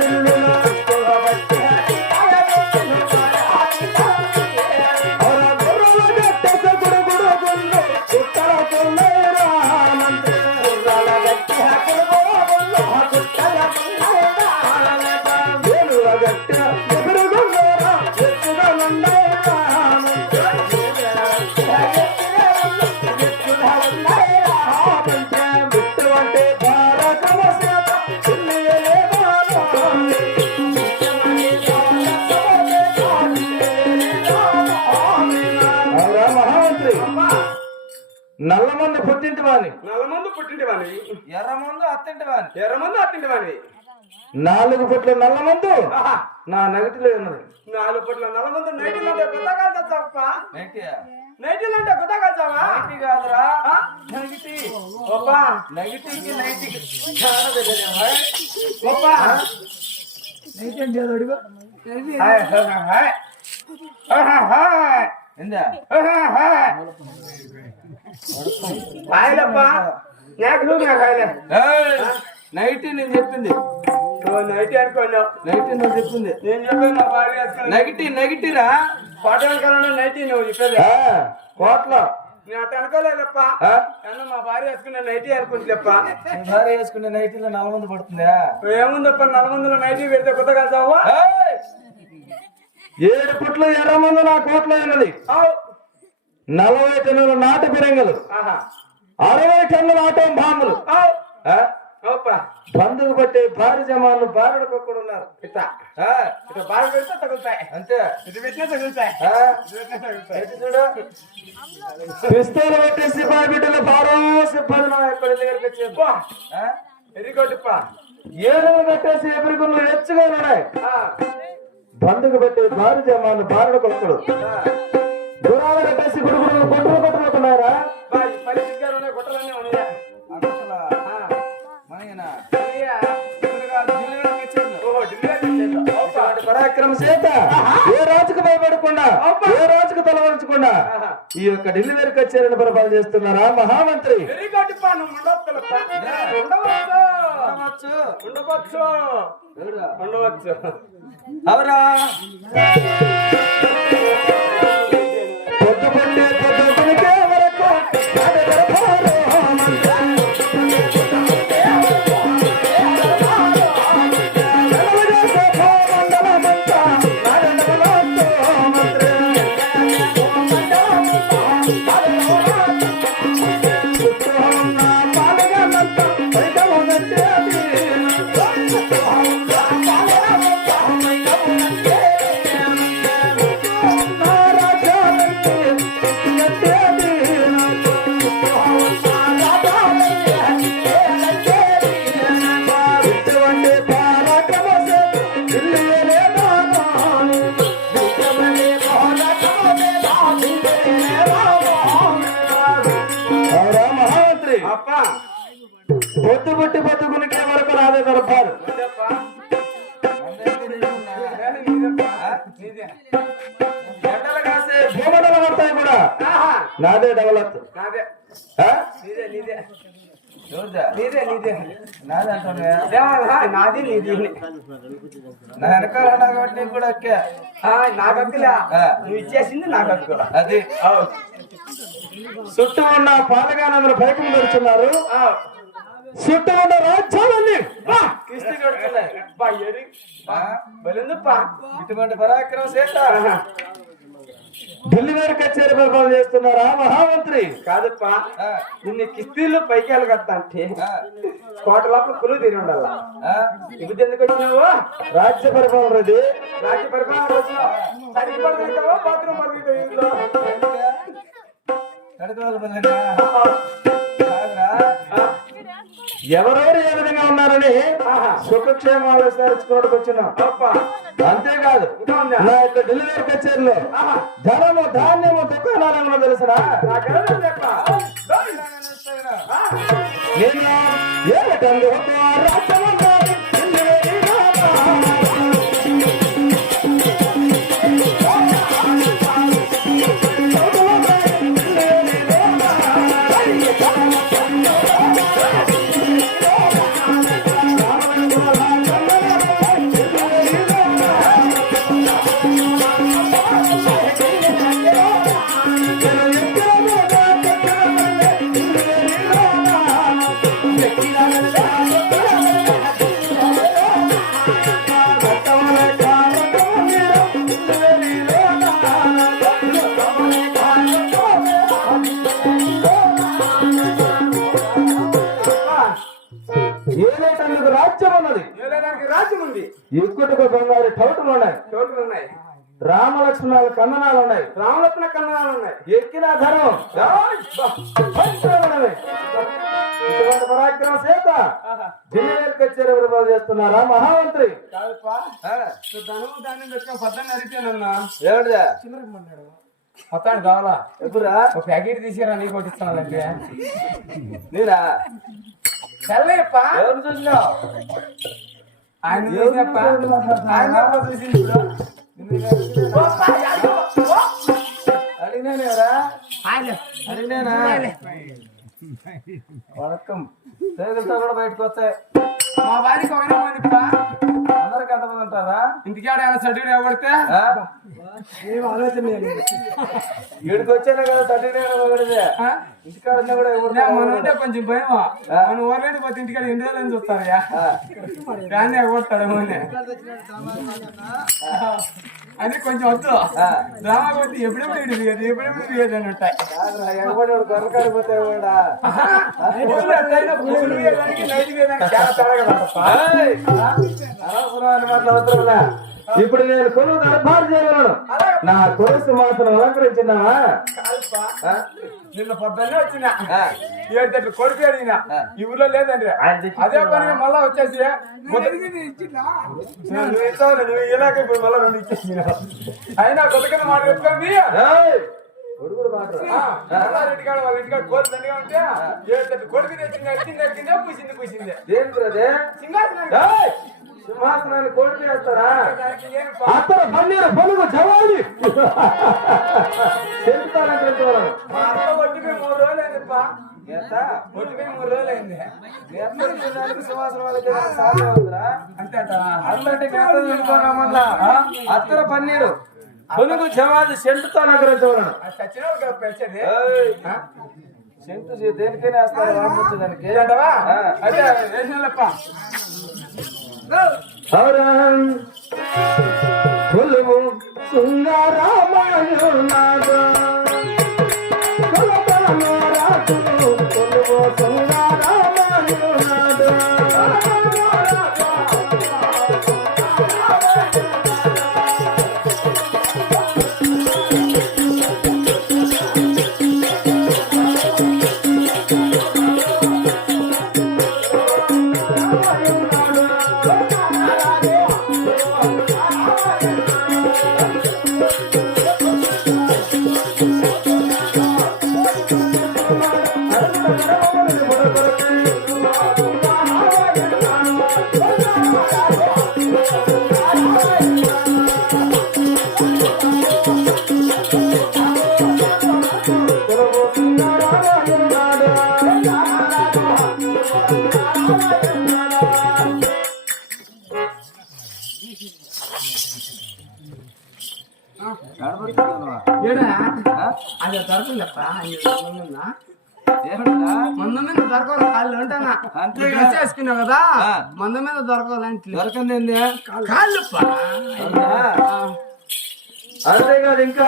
பாடுவோம் నల్లమందు పుట్టింటి వాని నల్లమందు పుట్టింటి వాని ఎర్రమందు అత్తింటి వాని ఎర్రమందు అత్తింటి వాని నాలుగు పుట్ల నల్లమందు. నా నగటిలో ఉన్నది. నాలుగు పుట్ల నల్లమందు నైటీలు అంటే కొత్త కాల్చప్ప నైటీలు అంటే కొత్త కాల్చావా నైటి కాదురా. నగిటి ఒప్పా. నగిటికి నైటికి ఒప్పా. ఎందా హాయలప్ప నాకు నాకు హాయలే నైటి నేను చెప్పింది. నైటీ అనుకోను నైటి నువ్వు చెప్పింది. నేను చెప్పాను నా భార్య కన్నా నైటీ నువ్వు చెప్పేది. కోట్ల. నేను అట్ట అనుకోలేదప్ప. మా భార్య వేసుకున్న నైటీ అనుకుంటులేప్ప. నీ భార్య వేసుకునే నైటీలో నల్లమంది పడుతుందా? ఏముందప్ప నలమందులో నైటీ పెడితే కొత్త! ఏడు పుట్లు ఎర్రమందు నా కోట్లో ఉన్నది. నలభై టన్నుల నాటు బిరంగలు. అరవై టన్నుల ఆటం బాంబులు. బంధుకు పట్టే భారీ జమాను బారుడు కుక్కడు ఉన్నారు. ఇట్లా. బాగా పెడితే తగులుతాయి. అంతే. ఇది పెట్టినా తగులుతాయి. పిస్తోలు పెట్టి సిపాయి బిడ్డలు బారో సిబ్బంది నా యొక్క దగ్గరికి వచ్చేది పో. ఆ? వెరీ గుడ్ అప్ప ఏనుగులు కట్టేసి ఎదురుగులు హెచ్చుగా ఉన్నాయి. బంధుకు పెట్టే భారీ జమాను బారుడు కుక్కడు. గురాలు కట్టేసి గుడుగుడు గుంటలు. ఇటువంటి పరాక్రమ చేత ఏ రాజుకు భయపడకుండా ఏ రాజుకు తలవరచకుండా. ఈ యొక్క ఢిల్లీ వరకు కచేరీని పరిపాలన చేస్తున్నారా మహామంత్రి? ఉండవచ్చు. అవరా বন্ধু నీదే. ఎండలు కాసే భూమండలం అంతా కూడా ఆహా. నాదే డెవలప్ నాదే? నీదే నీదే ఎవరిదా? నీదే నీదే నాదే అంటున్నా. ఏమన్నా? నాది నీది నా వెనకాల కాబట్టి నీకు కూడా నాకు ఆ. నువ్వు ఇచ్చేసింది నాకు అది. చుట్టూ ఉన్న పాలగానందరూ పైకం పెడుతున్నారు ఇటువంటి పరాక్రమ చేత ఆహా. ఢిల్లీ వారి కచేరీ పరిపాలన చేస్తున్నారా? మహామంత్రి. కాదప్పా. ఆ, నిన్ను కిస్తీలు పైకి వెళ్ళగత్తా అంటే ఆ, కోట లోపల కులువు తీరి ఉండాల ఆ? ఇప్పుడు ఎందుకు వచ్చినావు? రాజ్య పరిపాలన ఇది రాజ్య పరిపాలన బాత్రూమ్ ఇంట్లో? కాదురా. ఎవరెవరు ఏ విధంగా ఉన్నారని ఆహా. సుఖక్షేమాలు విచారించుకోవడానికి వచ్చినాం అంతేకాదు నా యొక్క డెలివరీ కచేరీలో. ధనము ధాన్యము దుకాణాలు చెప్ప నేను ఏటందు రాజ్యం ఉంది ఎక్కుటకు బంగారు టౌటలు ఉన్నాయి. చోట్లు ఉన్నాయి. రామలక్ష్మణాల కందనాలు ఉన్నాయి. రామరత్న కన్ననాలు ఉన్నాయి. ఎక్కిన. ఇటువంటి పరాక్రమ చేత కచేరి విడుదల చేస్తున్నారా మహామంత్రి? కాదుపా. ధనం ధాన్యం పెట్టుకొని పద్దెని అడిగితేనన్నా ఏమిటిదా? మొత్తానికి కావాలా? ఎప్పుడా ఒక ప్యాకెట్ తీసిరా నీకు కొట్టిస్తానంటే నేనా? చల్లప్ప ఎవరు చూసినావు ఆయన చూసినప్ప ఆయన చూసింది. అడిగినానేవరా? అడిగినానా? వణకం. కూడా బయటకు వస్తాయి మా వారికి అందరికి ఎంతమంది ఉంటారా? ఇంటికాడ ఆయన సర్టిఫికేట్ ఇవ్వబడితే ఆ? ఈడికి వచ్చానే కదా ఇవ్వకూడదే ఇంటికాడ కూడా మన ఉంటే కొంచెం భయం మన ఊర్లేని పోతే ఇంటికాడ ఎన్ని రోజులు అని చూస్తారయ్యా? కానీ ఎగొడతాడు ఏమోనే. అది కొంచెం వద్దు. డ్రామా కొద్ది ఎప్పుడెప్పుడు ఇటు తీయదు ఎప్పుడెప్పుడు తీయదు అని ఉంటాయి. అనవసరమైన మాటలు అవసరంలా ఇప్పుడు నేను కొలువు దర్బారు చేయగలను నా కొలుసు మాత్రం అలంకరించినావా కాదుపా. ఆ? నిన్న పొద్దున్నే వచ్చిన ఆ. ఏడు తట్టు కొడుకు అడిగిన ఈ ఊర్లో లేదండి ఆయన తెచ్చి అదే పనిగా మళ్ళా వచ్చేసి నువ్వు నువ్వు ఇస్తావు నువ్వు ఇలాగ ఇప్పుడు మళ్ళా రెండు ఇచ్చేసిన అయినా కొత్తగా మాట పెట్టుకోండి ఏయ్! కొడుకుడు మాత్రం రెడ్డి కాడ వాళ్ళ ఇంటికాడ కోరి దండిగా ఉంటే ఏడు తట్టు కొడుకు తెచ్చింది ఎక్కింది ఎక్కిందే పూసింది పూసింది దేనికి అదే సింహాసనం ఏయ్! సింహాసనాన్ని దానికి పా- అత్తర పన్నీరు పొలుగు జవాలి. ఒట్టిపోయి మూడు రోజులు అయిందిప్పా మూడు అయింది సింహాసనం వాళ్ళకి నేతలు అత్తర పన్నీరు. పొలుగు జవాది సెంటుతో నగరించవలను సెంటు దేనికైనా వేస్తారు? అంటావా అదే వేసినప్ప కొలువు మంద మీద దొరకాలి కాళ్ళు అంటానా అంతే వేసుకున్నావు కదా. మంద మీద దొరకాలంటే దొరకంది కాళ్ళు. అంతేకాదు ఇంకా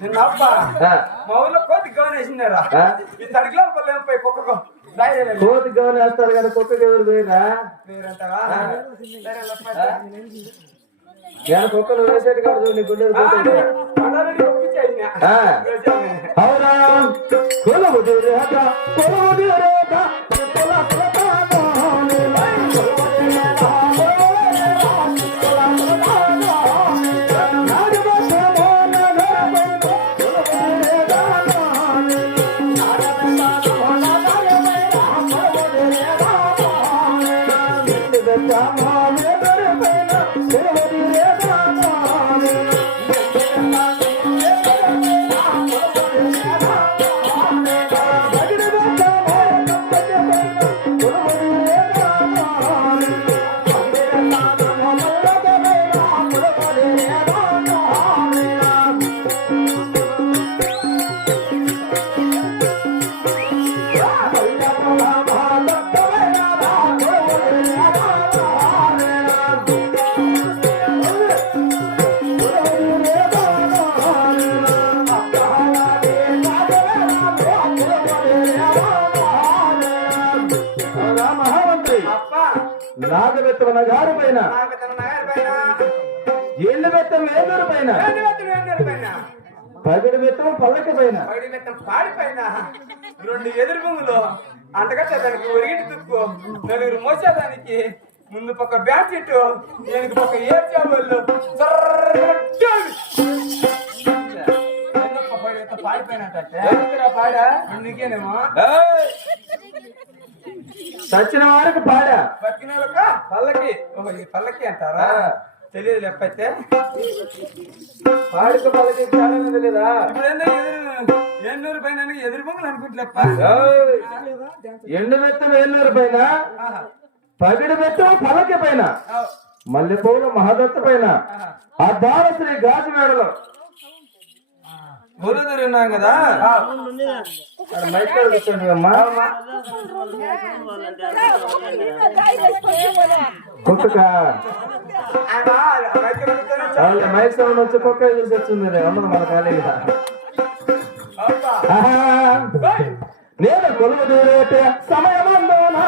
నిన్న అప్ప మా ఊర్లో కోతి? ఈ తడికిలో కోతి గవని వేస్తారు కానీ కుక్కకి ఎవరు పోయినా. నేను కుక్కలు వేసేటి కాదు నీ. వేసాను. అవునా కొలువు తీరేట కొలువు తీరేట నగర పైన. ఏళ్ళు బెత్తం వేలూరు పైన. పగిడి బెత్తం పల్లకి పైన. రెండు ఎదురు బొంగులు అంటగట్టేదానికి ఒరిగిటి తుక్కు నలుగురు మోసేదానికి ముందు పక్క బ్యాట్ చెట్టు వెనుక పక్క ఏర్ చేపలు పాడిపోయిన పాడా నీకేనేమో సచిన వారికి పాడా? బతికినాలక పల్లకి. పల్లకి అంటారా? తెలియదు లేకపోతే పాడికి పల్లకి తేడా తెలియదా ఎన్నూరు పైన ఎదురు బొమ్మలు అనుకుంటులేప్ప ఎండు బెత్తం వేలూరు పైన పగిడి బెత్తం పల్లకి పైన మల్లెపూల మహాదత్త పైన ఆ దార శ్రీ గాజు మేడలో ఊరుదూరు ఉన్నాం కదా? కూర్చోండి అమ్మా. మైక్ సౌండ్ వచ్చి కుక్క చూసి వచ్చింది ఉన్నది మన ఖాళీగా ఆహా. నేను కొలువు దూరేట సమయమందోన?